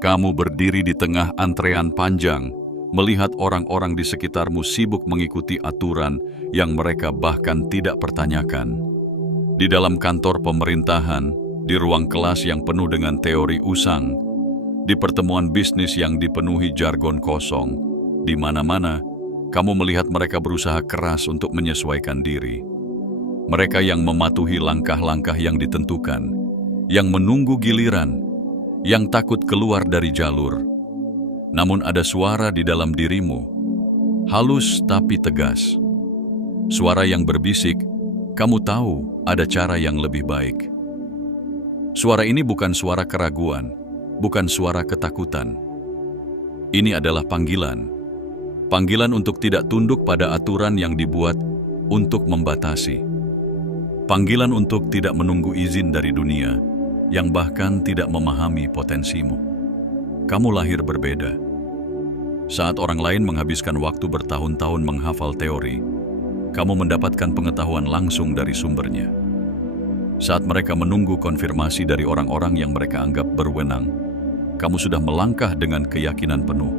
Kamu berdiri di tengah antrean panjang, melihat orang-orang di sekitarmu sibuk mengikuti aturan yang mereka bahkan tidak pertanyakan. Di dalam kantor pemerintahan, di ruang kelas yang penuh dengan teori usang, di pertemuan bisnis yang dipenuhi jargon kosong, di mana-mana, kamu melihat mereka berusaha keras untuk menyesuaikan diri. Mereka yang mematuhi langkah-langkah yang ditentukan, yang menunggu giliran, yang takut keluar dari jalur. Namun ada suara di dalam dirimu, halus tapi tegas. Suara yang berbisik, kamu tahu ada cara yang lebih baik. Suara ini bukan suara keraguan, bukan suara ketakutan. Ini adalah panggilan. Panggilan untuk tidak tunduk pada aturan yang dibuat untuk membatasi. Panggilan untuk tidak menunggu izin dari dunia yang bahkan tidak memahami potensimu. Kamu lahir berbeda. Saat orang lain menghabiskan waktu bertahun-tahun menghafal teori, kamu mendapatkan pengetahuan langsung dari sumbernya. Saat mereka menunggu konfirmasi dari orang-orang yang mereka anggap berwenang, kamu sudah melangkah dengan keyakinan penuh.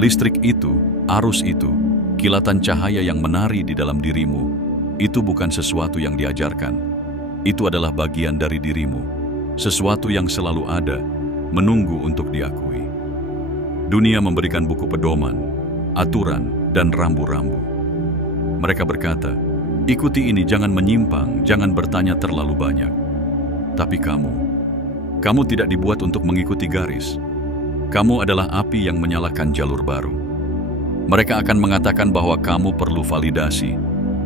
Listrik itu, arus itu, kilatan cahaya yang menari di dalam dirimu, itu bukan sesuatu yang diajarkan. Itu adalah bagian dari dirimu. Sesuatu yang selalu ada, menunggu untuk diakui. Dunia memberikan buku pedoman, aturan, dan rambu-rambu. Mereka berkata, ikuti ini, jangan menyimpang, jangan bertanya terlalu banyak. Tapi kamu tidak dibuat untuk mengikuti garis. Kamu adalah api yang menyalakan jalur baru. Mereka akan mengatakan bahwa kamu perlu validasi,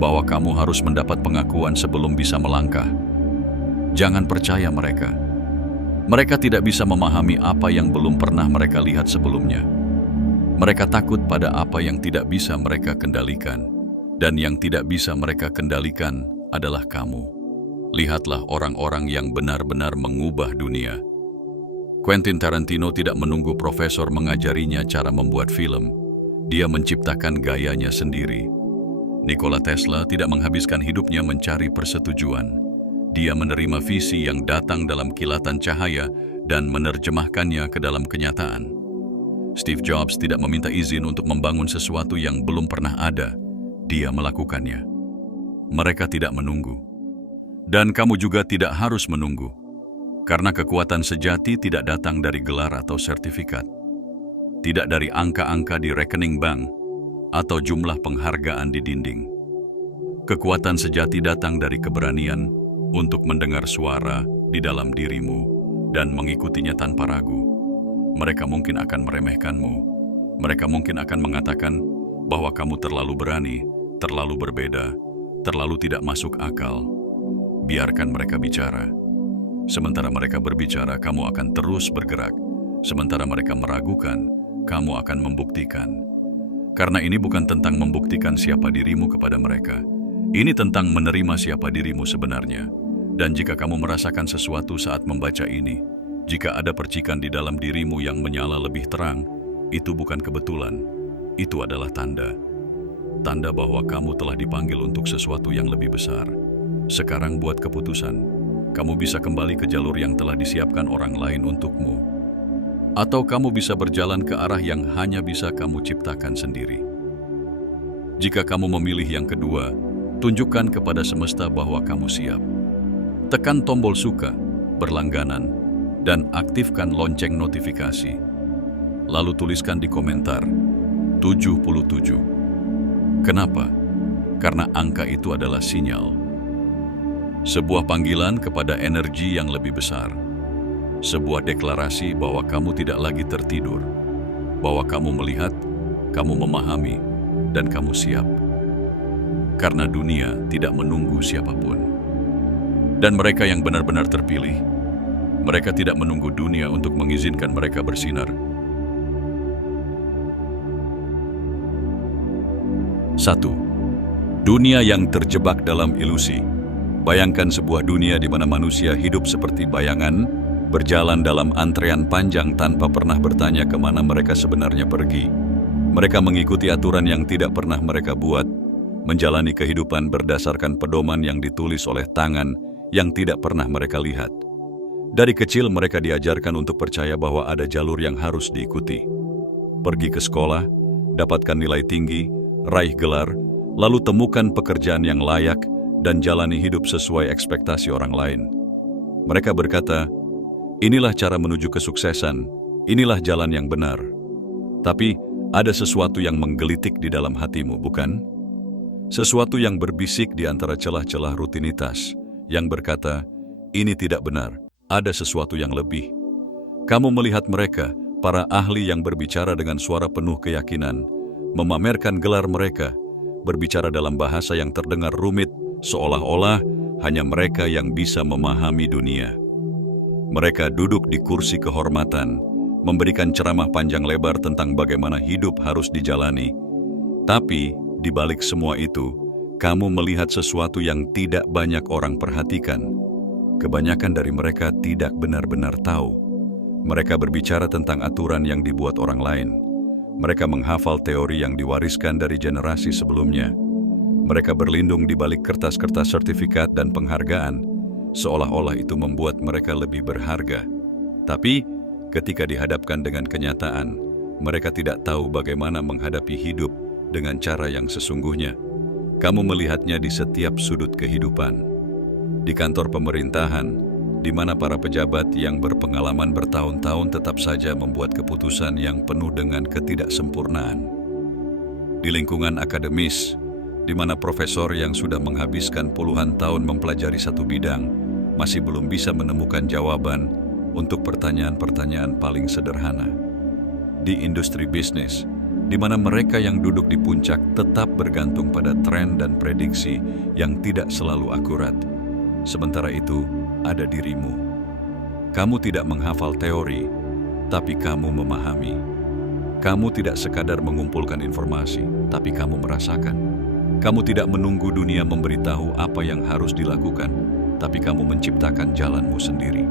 bahwa kamu harus mendapat pengakuan sebelum bisa melangkah. Jangan percaya mereka. Mereka tidak bisa memahami apa yang belum pernah mereka lihat sebelumnya. Mereka takut pada apa yang tidak bisa mereka kendalikan. Dan yang tidak bisa mereka kendalikan adalah kamu. Lihatlah orang-orang yang benar-benar mengubah dunia. Quentin Tarantino tidak menunggu profesor mengajarinya cara membuat film. Dia menciptakan gayanya sendiri. Nikola Tesla tidak menghabiskan hidupnya mencari persetujuan. Dia menerima visi yang datang dalam kilatan cahaya dan menerjemahkannya ke dalam kenyataan. Steve Jobs tidak meminta izin untuk membangun sesuatu yang belum pernah ada. Dia melakukannya. Mereka tidak menunggu. Dan kamu juga tidak harus menunggu. Karena kekuatan sejati tidak datang dari gelar atau sertifikat. Tidak dari angka-angka di rekening bank atau jumlah penghargaan di dinding. Kekuatan sejati datang dari keberanian untuk mendengar suara di dalam dirimu dan mengikutinya tanpa ragu. Mereka mungkin akan meremehkanmu. Mereka mungkin akan mengatakan bahwa kamu terlalu berani, terlalu berbeda, terlalu tidak masuk akal. Biarkan mereka bicara. Sementara mereka berbicara, kamu akan terus bergerak. Sementara mereka meragukan, kamu akan membuktikan. Karena ini bukan tentang membuktikan siapa dirimu kepada mereka. Ini tentang menerima siapa dirimu sebenarnya. Dan jika kamu merasakan sesuatu saat membaca ini, jika ada percikan di dalam dirimu yang menyala lebih terang, itu bukan kebetulan. Itu adalah tanda. Tanda bahwa kamu telah dipanggil untuk sesuatu yang lebih besar. Sekarang buat keputusan. Kamu bisa kembali ke jalur yang telah disiapkan orang lain untukmu. Atau kamu bisa berjalan ke arah yang hanya bisa kamu ciptakan sendiri. Jika kamu memilih yang kedua, tunjukkan kepada semesta bahwa kamu siap. Tekan tombol suka, berlangganan, dan aktifkan lonceng notifikasi. Lalu tuliskan di komentar, 77. Kenapa? Karena angka itu adalah sinyal. Sebuah panggilan kepada energi yang lebih besar. Sebuah deklarasi bahwa kamu tidak lagi tertidur. Bahwa kamu melihat, kamu memahami, dan kamu siap. Karena dunia tidak menunggu siapapun. Dan mereka yang benar-benar terpilih, mereka tidak menunggu dunia untuk mengizinkan mereka bersinar. 1. Dunia yang terjebak dalam ilusi. Bayangkan sebuah dunia di mana manusia hidup seperti bayangan, berjalan dalam antrean panjang tanpa pernah bertanya kemana mereka sebenarnya pergi. Mereka mengikuti aturan yang tidak pernah mereka buat, menjalani kehidupan berdasarkan pedoman yang ditulis oleh tangan yang tidak pernah mereka lihat. Dari kecil mereka diajarkan untuk percaya bahwa ada jalur yang harus diikuti. Pergi ke sekolah, dapatkan nilai tinggi, raih gelar, lalu temukan pekerjaan yang layak dan jalani hidup sesuai ekspektasi orang lain. Mereka berkata, inilah cara menuju kesuksesan, inilah jalan yang benar. Tapi ada sesuatu yang menggelitik di dalam hatimu, bukan? Sesuatu yang berbisik di antara celah-celah rutinitas, yang berkata, ini tidak benar, ada sesuatu yang lebih. Kamu melihat mereka, para ahli yang berbicara dengan suara penuh keyakinan, memamerkan gelar mereka, berbicara dalam bahasa yang terdengar rumit, seolah-olah hanya mereka yang bisa memahami dunia. Mereka duduk di kursi kehormatan, memberikan ceramah panjang lebar tentang bagaimana hidup harus dijalani. Tapi, di balik semua itu, kamu melihat sesuatu yang tidak banyak orang perhatikan. Kebanyakan dari mereka tidak benar-benar tahu. Mereka berbicara tentang aturan yang dibuat orang lain. Mereka menghafal teori yang diwariskan dari generasi sebelumnya. Mereka berlindung di balik kertas-kertas sertifikat dan penghargaan, seolah-olah itu membuat mereka lebih berharga. Tapi, ketika dihadapkan dengan kenyataan, mereka tidak tahu bagaimana menghadapi hidup dengan cara yang sesungguhnya. Kamu melihatnya di setiap sudut kehidupan. Di kantor pemerintahan, di mana para pejabat yang berpengalaman bertahun-tahun tetap saja membuat keputusan yang penuh dengan ketidaksempurnaan. Di lingkungan akademis, di mana profesor yang sudah menghabiskan puluhan tahun mempelajari satu bidang, masih belum bisa menemukan jawaban untuk pertanyaan-pertanyaan paling sederhana. Di industri bisnis, di mana mereka yang duduk di puncak tetap bergantung pada tren dan prediksi yang tidak selalu akurat. Sementara itu, ada dirimu. Kamu tidak menghafal teori, tapi kamu memahami. Kamu tidak sekadar mengumpulkan informasi, tapi kamu merasakan. Kamu tidak menunggu dunia memberitahu apa yang harus dilakukan, tapi kamu menciptakan jalanmu sendiri.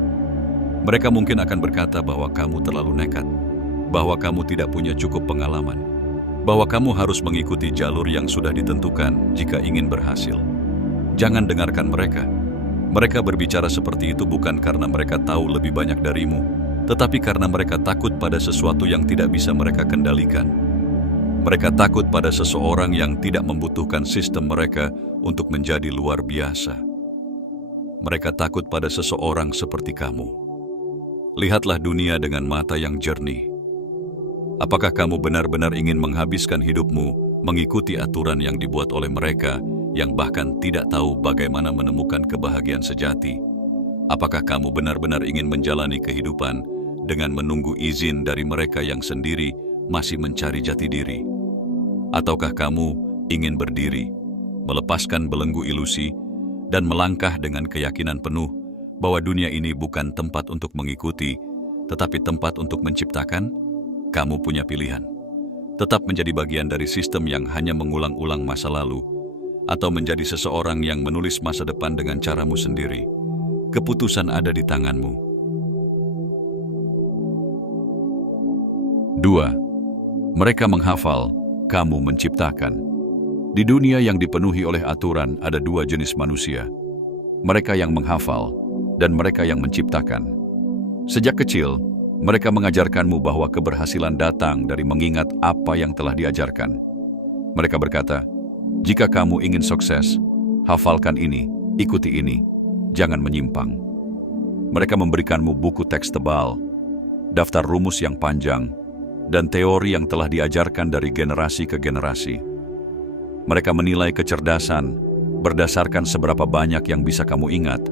Mereka mungkin akan berkata bahwa kamu terlalu nekat, bahwa kamu tidak punya cukup pengalaman, bahwa kamu harus mengikuti jalur yang sudah ditentukan jika ingin berhasil. Jangan dengarkan mereka. Mereka berbicara seperti itu bukan karena mereka tahu lebih banyak darimu, tetapi karena mereka takut pada sesuatu yang tidak bisa mereka kendalikan. Mereka takut pada seseorang yang tidak membutuhkan sistem mereka untuk menjadi luar biasa. Mereka takut pada seseorang seperti kamu. Lihatlah dunia dengan mata yang jernih. Apakah kamu benar-benar ingin menghabiskan hidupmu mengikuti aturan yang dibuat oleh mereka yang bahkan tidak tahu bagaimana menemukan kebahagiaan sejati? Apakah kamu benar-benar ingin menjalani kehidupan dengan menunggu izin dari mereka yang sendiri masih mencari jati diri? Ataukah kamu ingin berdiri, melepaskan belenggu ilusi, dan melangkah dengan keyakinan penuh bahwa dunia ini bukan tempat untuk mengikuti, tetapi tempat untuk menciptakan? Kamu punya pilihan. Tetap menjadi bagian dari sistem yang hanya mengulang-ulang masa lalu, atau menjadi seseorang yang menulis masa depan dengan caramu sendiri. Keputusan ada di tanganmu. 2. Mereka menghafal, kamu menciptakan. Di dunia yang dipenuhi oleh aturan ada dua jenis manusia. Mereka yang menghafal dan mereka yang menciptakan. Sejak kecil, mereka mengajarkanmu bahwa keberhasilan datang dari mengingat apa yang telah diajarkan. Mereka berkata, jika kamu ingin sukses, hafalkan ini, ikuti ini, jangan menyimpang. Mereka memberikanmu buku teks tebal, daftar rumus yang panjang, dan teori yang telah diajarkan dari generasi ke generasi. Mereka menilai kecerdasan berdasarkan seberapa banyak yang bisa kamu ingat,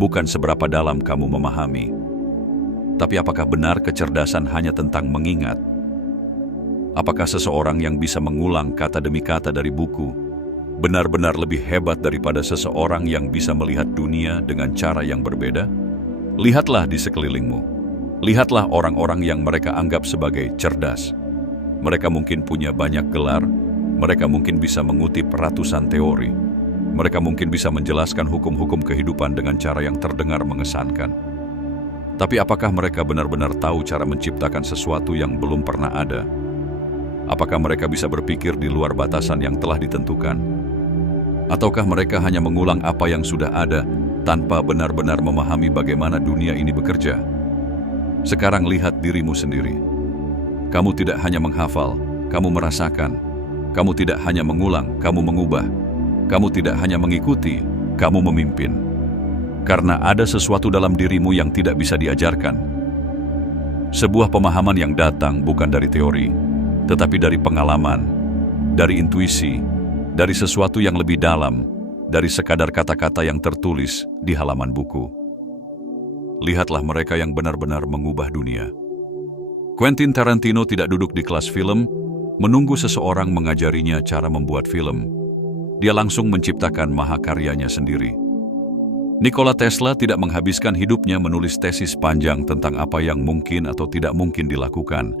bukan seberapa dalam kamu memahami. Tapi apakah benar kecerdasan hanya tentang mengingat? Apakah seseorang yang bisa mengulang kata demi kata dari buku benar-benar lebih hebat daripada seseorang yang bisa melihat dunia dengan cara yang berbeda? Lihatlah di sekelilingmu. Lihatlah orang-orang yang mereka anggap sebagai cerdas. Mereka mungkin punya banyak gelar, mereka mungkin bisa mengutip ratusan teori, mereka mungkin bisa menjelaskan hukum-hukum kehidupan dengan cara yang terdengar mengesankan. Tapi apakah mereka benar-benar tahu cara menciptakan sesuatu yang belum pernah ada? Apakah mereka bisa berpikir di luar batasan yang telah ditentukan? Ataukah mereka hanya mengulang apa yang sudah ada tanpa benar-benar memahami bagaimana dunia ini bekerja. Sekarang lihat dirimu sendiri. Kamu tidak hanya menghafal, kamu merasakan. Kamu tidak hanya mengulang, kamu mengubah. Kamu tidak hanya mengikuti, kamu memimpin. Karena ada sesuatu dalam dirimu yang tidak bisa diajarkan. Sebuah pemahaman yang datang bukan dari teori, tetapi dari pengalaman, dari intuisi, dari sesuatu yang lebih dalam, dari sekadar kata-kata yang tertulis di halaman buku. Lihatlah mereka yang benar-benar mengubah dunia. Quentin Tarantino tidak duduk di kelas film, menunggu seseorang mengajarinya cara membuat film. Dia langsung menciptakan mahakaryanya sendiri. Nikola Tesla tidak menghabiskan hidupnya menulis tesis panjang tentang apa yang mungkin atau tidak mungkin dilakukan.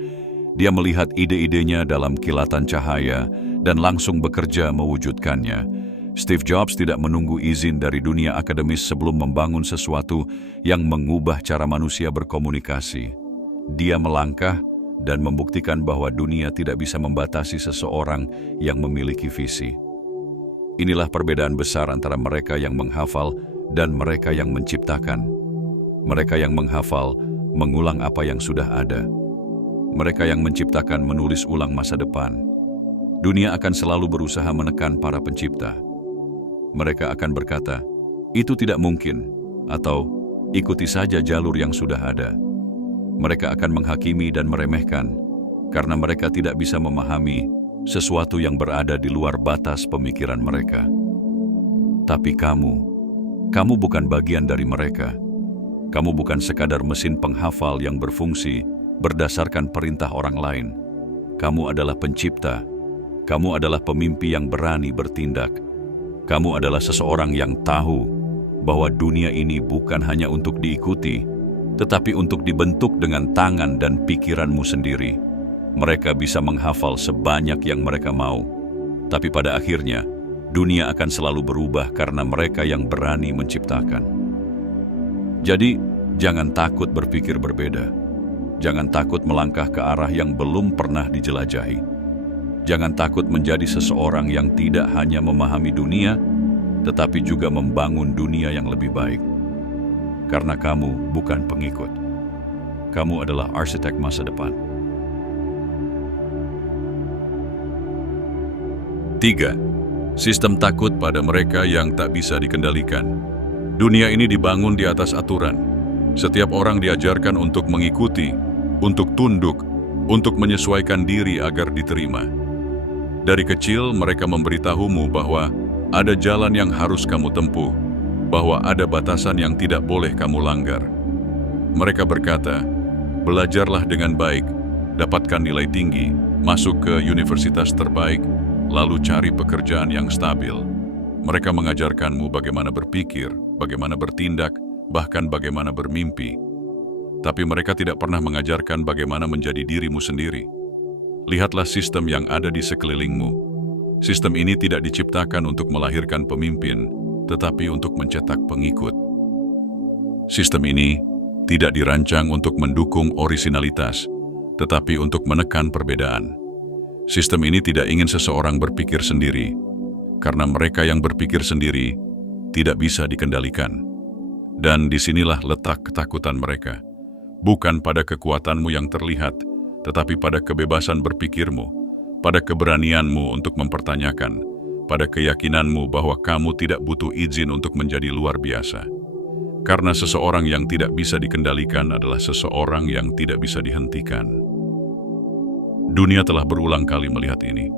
Dia melihat ide-idenya dalam kilatan cahaya dan langsung bekerja mewujudkannya. Steve Jobs tidak menunggu izin dari dunia akademis sebelum membangun sesuatu yang mengubah cara manusia berkomunikasi. Dia melangkah dan membuktikan bahwa dunia tidak bisa membatasi seseorang yang memiliki visi. Inilah perbedaan besar antara mereka yang menghafal dan mereka yang menciptakan. Mereka yang menghafal mengulang apa yang sudah ada. Mereka yang menciptakan menulis ulang masa depan. Dunia akan selalu berusaha menekan para pencipta. Mereka akan berkata, itu tidak mungkin, atau ikuti saja jalur yang sudah ada. Mereka akan menghakimi dan meremehkan, karena mereka tidak bisa memahami sesuatu yang berada di luar batas pemikiran mereka. Tapi kamu bukan bagian dari mereka. Kamu bukan sekadar mesin penghafal yang berfungsi berdasarkan perintah orang lain. Kamu adalah pencipta. Kamu adalah pemimpi yang berani bertindak. Kamu adalah seseorang yang tahu bahwa dunia ini bukan hanya untuk diikuti, tetapi untuk dibentuk dengan tangan dan pikiranmu sendiri. Mereka bisa menghafal sebanyak yang mereka mau, tapi pada akhirnya, dunia akan selalu berubah karena mereka yang berani menciptakan. Jadi, jangan takut berpikir berbeda. Jangan takut melangkah ke arah yang belum pernah dijelajahi. Jangan takut menjadi seseorang yang tidak hanya memahami dunia, tetapi juga membangun dunia yang lebih baik. Karena kamu bukan pengikut. Kamu adalah arsitek masa depan. 3. Sistem takut pada mereka yang tak bisa dikendalikan. Dunia ini dibangun di atas aturan. Setiap orang diajarkan untuk mengikuti, untuk tunduk, untuk menyesuaikan diri agar diterima. Dari kecil mereka memberitahumu bahwa ada jalan yang harus kamu tempuh, bahwa ada batasan yang tidak boleh kamu langgar. Mereka berkata, belajarlah dengan baik, dapatkan nilai tinggi, masuk ke universitas terbaik, lalu cari pekerjaan yang stabil. Mereka mengajarkanmu bagaimana berpikir, bagaimana bertindak, bahkan bagaimana bermimpi. Tapi mereka tidak pernah mengajarkan bagaimana menjadi dirimu sendiri. Lihatlah sistem yang ada di sekelilingmu. Sistem ini tidak diciptakan untuk melahirkan pemimpin, tetapi untuk mencetak pengikut. Sistem ini tidak dirancang untuk mendukung orisinalitas, tetapi untuk menekan perbedaan. Sistem ini tidak ingin seseorang berpikir sendiri, karena mereka yang berpikir sendiri tidak bisa dikendalikan. Dan disinilah letak ketakutan mereka. Bukan pada kekuatanmu yang terlihat, tetapi pada kebebasan berpikirmu, pada keberanianmu untuk mempertanyakan, pada keyakinanmu bahwa kamu tidak butuh izin untuk menjadi luar biasa. Karena seseorang yang tidak bisa dikendalikan adalah seseorang yang tidak bisa dihentikan. Dunia telah berulang kali melihat ini.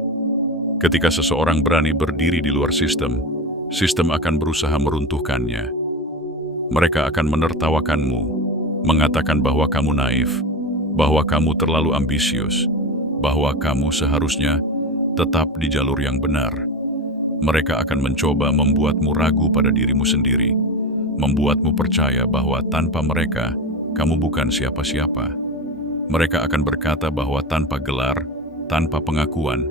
Ketika seseorang berani berdiri di luar sistem, sistem akan berusaha meruntuhkannya. Mereka akan menertawakanmu, mengatakan bahwa kamu naif, bahwa kamu terlalu ambisius, bahwa kamu seharusnya tetap di jalur yang benar. Mereka akan mencoba membuatmu ragu pada dirimu sendiri, membuatmu percaya bahwa tanpa mereka, kamu bukan siapa-siapa. Mereka akan berkata bahwa tanpa gelar, tanpa pengakuan,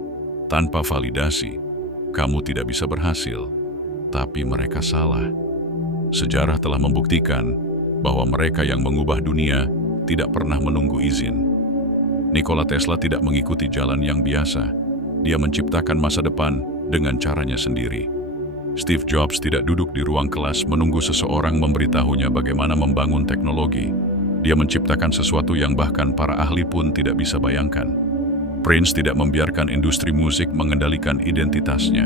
tanpa validasi, kamu tidak bisa berhasil. Tapi mereka salah. Sejarah telah membuktikan bahwa mereka yang mengubah dunia tidak pernah menunggu izin. Nikola Tesla tidak mengikuti jalan yang biasa. Dia menciptakan masa depan dengan caranya sendiri. Steve Jobs tidak duduk di ruang kelas menunggu seseorang memberitahunya bagaimana membangun teknologi. Dia menciptakan sesuatu yang bahkan para ahli pun tidak bisa bayangkan. Prince tidak membiarkan industri musik mengendalikan identitasnya.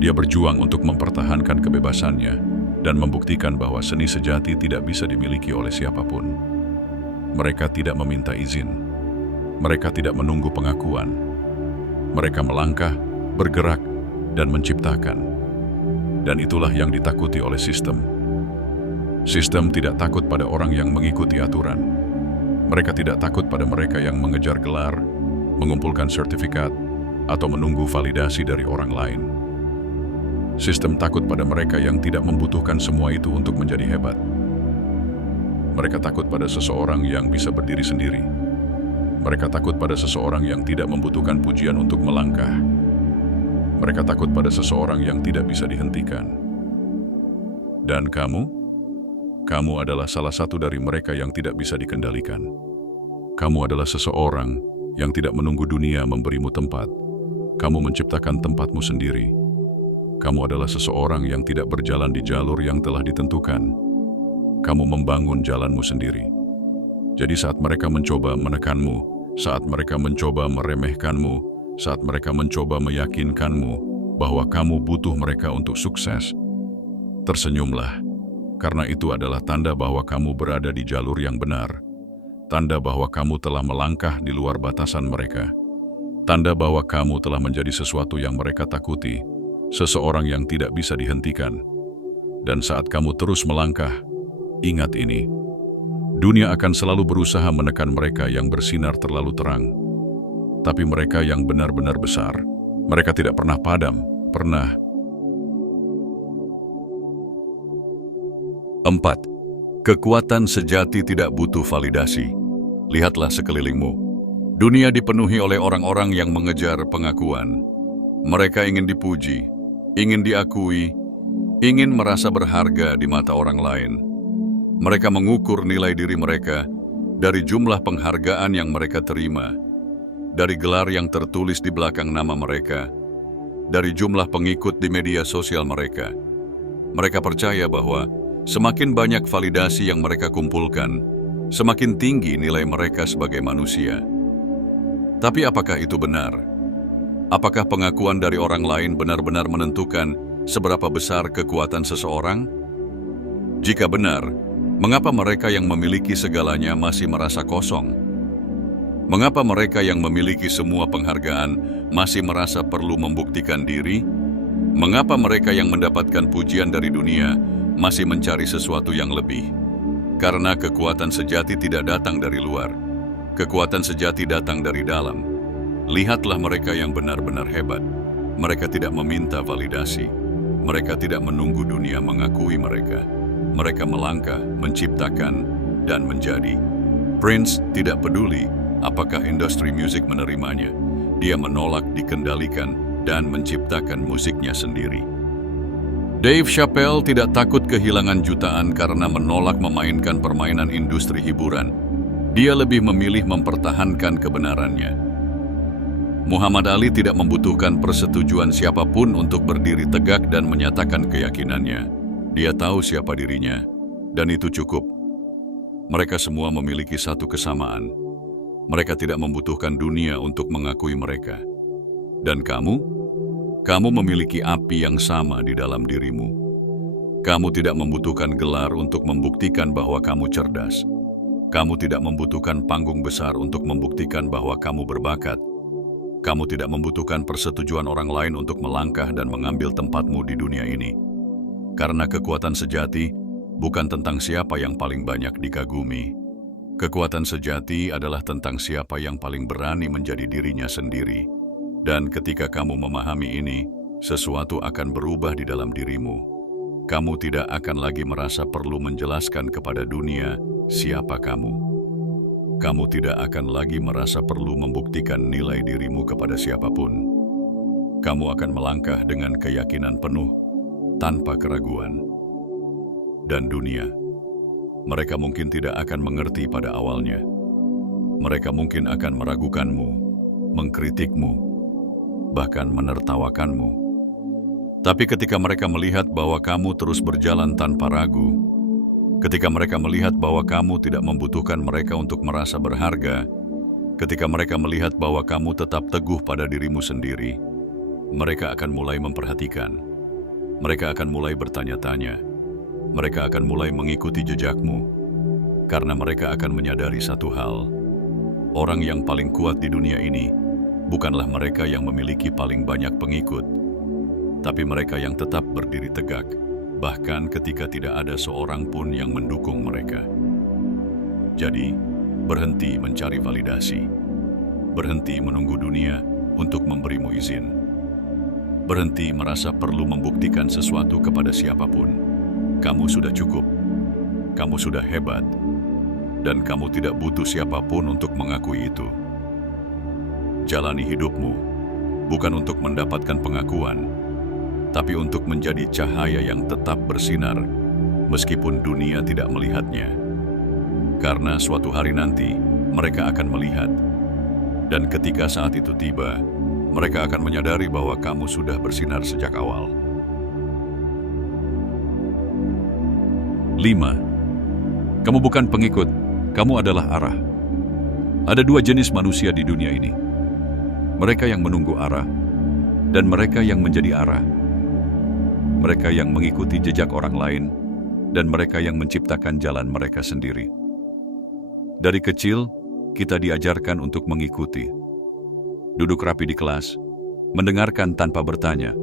Dia berjuang untuk mempertahankan kebebasannya dan membuktikan bahwa seni sejati tidak bisa dimiliki oleh siapapun. Mereka tidak meminta izin. Mereka tidak menunggu pengakuan. Mereka melangkah, bergerak, dan menciptakan. Dan itulah yang ditakuti oleh sistem. Sistem tidak takut pada orang yang mengikuti aturan. Mereka tidak takut pada mereka yang mengejar gelar, mengumpulkan sertifikat, atau menunggu validasi dari orang lain. Sistem takut pada mereka yang tidak membutuhkan semua itu untuk menjadi hebat. Mereka takut pada seseorang yang bisa berdiri sendiri. Mereka takut pada seseorang yang tidak membutuhkan pujian untuk melangkah. Mereka takut pada seseorang yang tidak bisa dihentikan. Dan kamu adalah salah satu dari mereka yang tidak bisa dikendalikan. Kamu adalah seseorang yang tidak menunggu dunia memberimu tempat. Kamu menciptakan tempatmu sendiri. Kamu adalah seseorang yang tidak berjalan di jalur yang telah ditentukan. Kamu membangun jalanmu sendiri. Jadi saat mereka mencoba menekanmu, saat mereka mencoba meremehkanmu, saat mereka mencoba meyakinkanmu bahwa kamu butuh mereka untuk sukses, tersenyumlah, karena itu adalah tanda bahwa kamu berada di jalur yang benar, tanda bahwa kamu telah melangkah di luar batasan mereka, tanda bahwa kamu telah menjadi sesuatu yang mereka takuti, seseorang yang tidak bisa dihentikan. Dan saat kamu terus melangkah, ingat ini, dunia akan selalu berusaha menekan mereka yang bersinar terlalu terang. Tapi mereka yang benar-benar besar, mereka tidak pernah padam, pernah. 4. Kekuatan sejati tidak butuh validasi. Lihatlah sekelilingmu. Dunia dipenuhi oleh orang-orang yang mengejar pengakuan. Mereka ingin dipuji, ingin diakui, ingin merasa berharga di mata orang lain. Mereka mengukur nilai diri mereka dari jumlah penghargaan yang mereka terima, dari gelar yang tertulis di belakang nama mereka, dari jumlah pengikut di media sosial mereka. Mereka percaya bahwa semakin banyak validasi yang mereka kumpulkan, semakin tinggi nilai mereka sebagai manusia. Tapi apakah itu benar? Apakah pengakuan dari orang lain benar-benar menentukan seberapa besar kekuatan seseorang? Jika benar, mengapa mereka yang memiliki segalanya masih merasa kosong? Mengapa mereka yang memiliki semua penghargaan masih merasa perlu membuktikan diri? Mengapa mereka yang mendapatkan pujian dari dunia masih mencari sesuatu yang lebih? Karena kekuatan sejati tidak datang dari luar. Kekuatan sejati datang dari dalam. Lihatlah mereka yang benar-benar hebat. Mereka tidak meminta validasi. Mereka tidak menunggu dunia mengakui mereka. Mereka melangkah, menciptakan, dan menjadi. Prince tidak peduli apakah industri musik menerimanya. Dia menolak dikendalikan dan menciptakan musiknya sendiri. Dave Chappelle tidak takut kehilangan jutaan karena menolak memainkan permainan industri hiburan. Dia lebih memilih mempertahankan kebenarannya. Muhammad Ali tidak membutuhkan persetujuan siapapun untuk berdiri tegak dan menyatakan keyakinannya. Dia tahu siapa dirinya, dan itu cukup. Mereka semua memiliki satu kesamaan. Mereka tidak membutuhkan dunia untuk mengakui mereka. Dan kamu memiliki api yang sama di dalam dirimu. Kamu tidak membutuhkan gelar untuk membuktikan bahwa kamu cerdas. Kamu tidak membutuhkan panggung besar untuk membuktikan bahwa kamu berbakat. Kamu tidak membutuhkan persetujuan orang lain untuk melangkah dan mengambil tempatmu di dunia ini. Karena kekuatan sejati bukan tentang siapa yang paling banyak dikagumi. Kekuatan sejati adalah tentang siapa yang paling berani menjadi dirinya sendiri. Dan ketika kamu memahami ini, sesuatu akan berubah di dalam dirimu. Kamu tidak akan lagi merasa perlu menjelaskan kepada dunia siapa kamu. Kamu tidak akan lagi merasa perlu membuktikan nilai dirimu kepada siapapun. Kamu akan melangkah dengan keyakinan penuh, tanpa keraguan. Dan dunia, mereka mungkin tidak akan mengerti pada awalnya. Mereka mungkin akan meragukanmu, mengkritikmu, bahkan menertawakanmu. Tapi ketika mereka melihat bahwa kamu terus berjalan tanpa ragu, ketika mereka melihat bahwa kamu tidak membutuhkan mereka untuk merasa berharga, ketika mereka melihat bahwa kamu tetap teguh pada dirimu sendiri, mereka akan mulai memperhatikan. Mereka akan mulai bertanya-tanya. Mereka akan mulai mengikuti jejakmu. Karena mereka akan menyadari satu hal. Orang yang paling kuat di dunia ini bukanlah mereka yang memiliki paling banyak pengikut, tapi mereka yang tetap berdiri tegak, bahkan ketika tidak ada seorang pun yang mendukung mereka. Jadi, berhenti mencari validasi. Berhenti menunggu dunia untuk memberimu izin. Berhenti merasa perlu membuktikan sesuatu kepada siapapun. Kamu sudah cukup. Kamu sudah hebat. Dan kamu tidak butuh siapapun untuk mengakui itu. Jalani hidupmu bukan untuk mendapatkan pengakuan, tapi untuk menjadi cahaya yang tetap bersinar meskipun dunia tidak melihatnya. Karena suatu hari nanti mereka akan melihat, dan ketika saat itu tiba, mereka akan menyadari bahwa kamu sudah bersinar sejak awal. 5. Kamu bukan pengikut, kamu adalah arah. Ada dua jenis manusia di dunia ini. Mereka yang menunggu arah, dan mereka yang menjadi arah. Mereka yang mengikuti jejak orang lain, dan mereka yang menciptakan jalan mereka sendiri. Dari kecil, kita diajarkan untuk mengikuti. Duduk rapi di kelas, mendengarkan tanpa bertanya,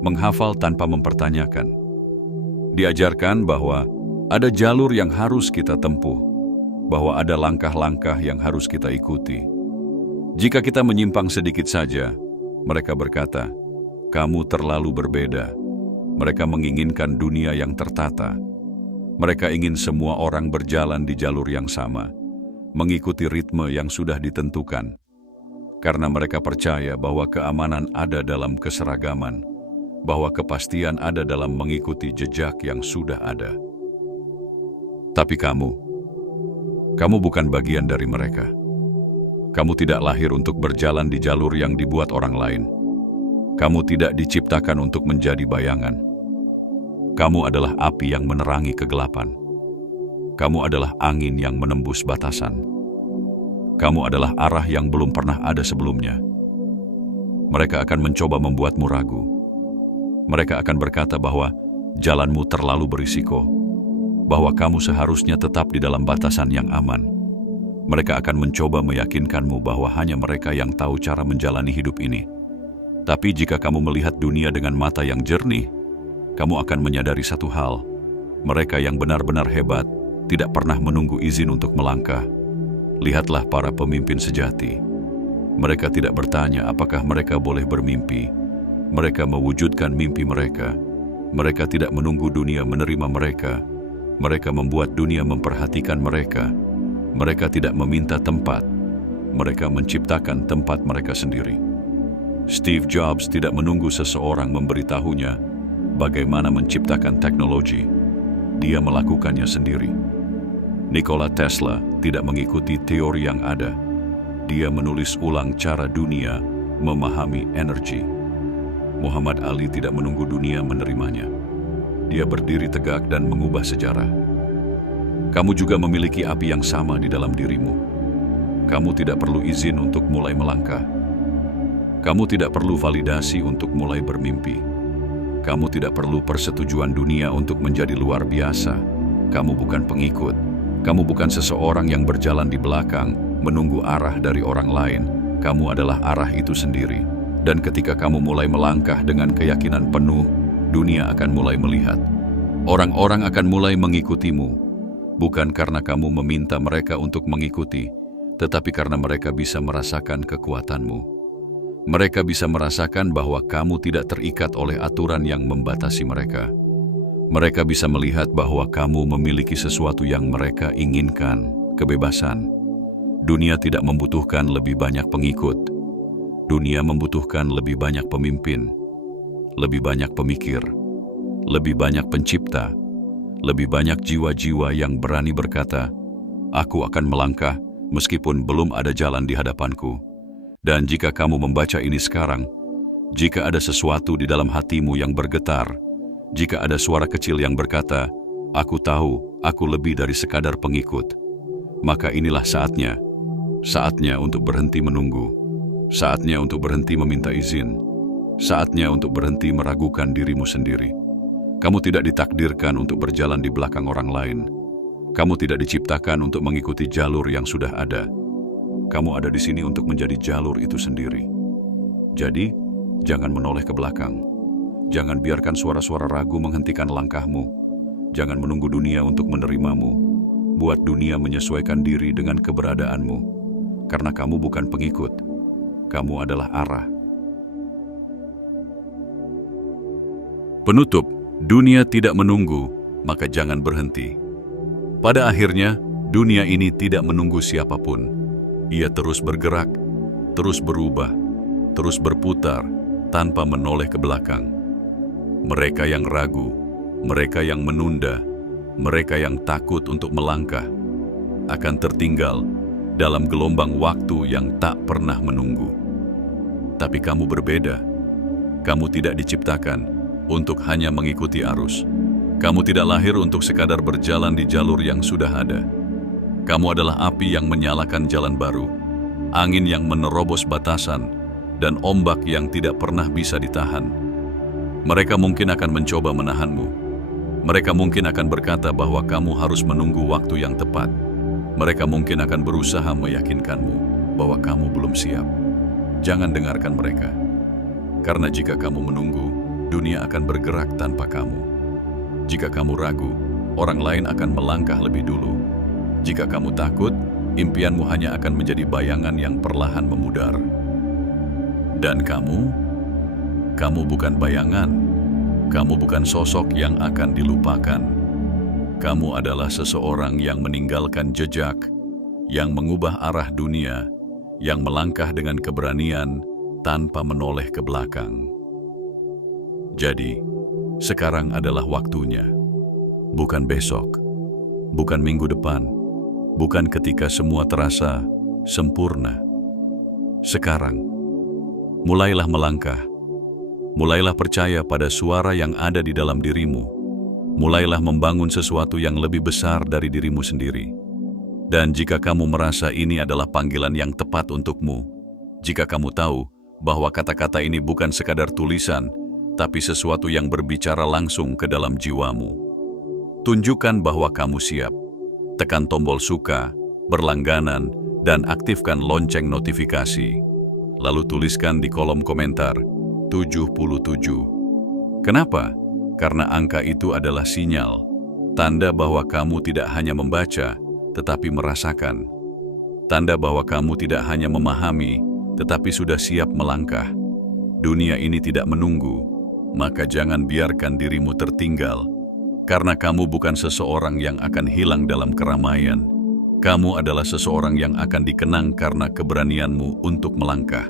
menghafal tanpa mempertanyakan. Diajarkan bahwa ada jalur yang harus kita tempuh, bahwa ada langkah-langkah yang harus kita ikuti. Jika kita menyimpang sedikit saja, mereka berkata, "Kamu terlalu berbeda." Mereka menginginkan dunia yang tertata. Mereka ingin semua orang berjalan di jalur yang sama, mengikuti ritme yang sudah ditentukan. Karena mereka percaya bahwa keamanan ada dalam keseragaman, bahwa kepastian ada dalam mengikuti jejak yang sudah ada. Tapi kamu bukan bagian dari mereka. Kamu tidak lahir untuk berjalan di jalur yang dibuat orang lain. Kamu tidak diciptakan untuk menjadi bayangan. Kamu adalah api yang menerangi kegelapan. Kamu adalah angin yang menembus batasan. Kamu adalah arah yang belum pernah ada sebelumnya. Mereka akan mencoba membuatmu ragu. Mereka akan berkata bahwa jalanmu terlalu berisiko, bahwa kamu seharusnya tetap di dalam batasan yang aman. Mereka akan mencoba meyakinkanmu bahwa hanya mereka yang tahu cara menjalani hidup ini. Tapi jika kamu melihat dunia dengan mata yang jernih, kamu akan menyadari satu hal. Mereka yang benar-benar hebat tidak pernah menunggu izin untuk melangkah. Lihatlah para pemimpin sejati. Mereka tidak bertanya apakah mereka boleh bermimpi. Mereka mewujudkan mimpi mereka. Mereka tidak menunggu dunia menerima mereka. Mereka membuat dunia memperhatikan mereka. Mereka tidak meminta tempat. Mereka menciptakan tempat mereka sendiri. Steve Jobs tidak menunggu seseorang memberitahunya bagaimana menciptakan teknologi. Dia melakukannya sendiri. Nikola Tesla tidak mengikuti teori yang ada. Dia menulis ulang cara dunia memahami energi. Muhammad Ali tidak menunggu dunia menerimanya. Dia berdiri tegak dan mengubah sejarah. Kamu juga memiliki api yang sama di dalam dirimu. Kamu tidak perlu izin untuk mulai melangkah. Kamu tidak perlu validasi untuk mulai bermimpi. Kamu tidak perlu persetujuan dunia untuk menjadi luar biasa. Kamu bukan pengikut. Kamu bukan seseorang yang berjalan di belakang, menunggu arah dari orang lain. Kamu adalah arah itu sendiri. Dan ketika kamu mulai melangkah dengan keyakinan penuh, dunia akan mulai melihat. Orang-orang akan mulai mengikutimu, bukan karena kamu meminta mereka untuk mengikuti, tetapi karena mereka bisa merasakan kekuatanmu. Mereka bisa merasakan bahwa kamu tidak terikat oleh aturan yang membatasi mereka. Mereka bisa melihat bahwa kamu memiliki sesuatu yang mereka inginkan, kebebasan. Dunia tidak membutuhkan lebih banyak pengikut. Dunia membutuhkan lebih banyak pemimpin, lebih banyak pemikir, lebih banyak pencipta, lebih banyak jiwa-jiwa yang berani berkata, "Aku akan melangkah meskipun belum ada jalan di hadapanku." Dan jika kamu membaca ini sekarang, Jika ada sesuatu di dalam hatimu yang bergetar, jika ada suara kecil yang berkata, "Aku tahu, aku lebih dari sekadar pengikut," maka inilah saatnya. Saatnya untuk berhenti menunggu. Saatnya untuk berhenti meminta izin. Saatnya untuk berhenti meragukan dirimu sendiri. Kamu tidak ditakdirkan untuk berjalan di belakang orang lain. Kamu tidak diciptakan untuk mengikuti jalur yang sudah ada. Kamu ada di sini untuk menjadi jalur itu sendiri. Jadi, jangan menoleh ke belakang. Jangan biarkan suara-suara ragu menghentikan langkahmu. Jangan menunggu dunia untuk menerimamu. Buat dunia menyesuaikan diri dengan keberadaanmu. Karena kamu bukan pengikut. Kamu adalah arah. Penutup, dunia tidak menunggu, maka jangan berhenti. Pada akhirnya, dunia ini tidak menunggu siapapun. Ia terus bergerak, terus berubah, terus berputar, tanpa menoleh ke belakang. Mereka yang ragu, mereka yang menunda, mereka yang takut untuk melangkah, akan tertinggal dalam gelombang waktu yang tak pernah menunggu. Tapi kamu berbeda. Kamu tidak diciptakan untuk hanya mengikuti arus. Kamu tidak lahir untuk sekadar berjalan di jalur yang sudah ada. Kamu adalah api yang menyalakan jalan baru, angin yang menerobos batasan, dan ombak yang tidak pernah bisa ditahan. Mereka mungkin akan mencoba menahanmu. Mereka mungkin akan berkata bahwa kamu harus menunggu waktu yang tepat. Mereka mungkin akan berusaha meyakinkanmu bahwa kamu belum siap. Jangan dengarkan mereka. Karena jika kamu menunggu, dunia akan bergerak tanpa kamu. Jika kamu ragu, orang lain akan melangkah lebih dulu. Jika kamu takut, impianmu hanya akan menjadi bayangan yang perlahan memudar. Dan kamu bukan bayangan. Kamu bukan sosok yang akan dilupakan. Kamu adalah seseorang yang meninggalkan jejak, yang mengubah arah dunia, yang melangkah dengan keberanian tanpa menoleh ke belakang. Jadi, sekarang adalah waktunya. Bukan besok, bukan minggu depan, bukan ketika semua terasa sempurna. Sekarang, mulailah melangkah. Mulailah percaya pada suara yang ada di dalam dirimu. Mulailah membangun sesuatu yang lebih besar dari dirimu sendiri. Dan jika kamu merasa ini adalah panggilan yang tepat untukmu, jika kamu tahu bahwa kata-kata ini bukan sekadar tulisan, tapi sesuatu yang berbicara langsung ke dalam jiwamu, tunjukkan bahwa kamu siap. Tekan tombol suka, berlangganan, dan aktifkan lonceng notifikasi. Lalu tuliskan di kolom komentar 77. Kenapa? Karena angka itu adalah sinyal, tanda bahwa kamu tidak hanya membaca, tetapi merasakan. Tanda bahwa kamu tidak hanya memahami, tetapi sudah siap melangkah. Dunia ini tidak menunggu, maka jangan biarkan dirimu tertinggal. Karena kamu bukan seseorang yang akan hilang dalam keramaian. Kamu adalah seseorang yang akan dikenang karena keberanianmu untuk melangkah.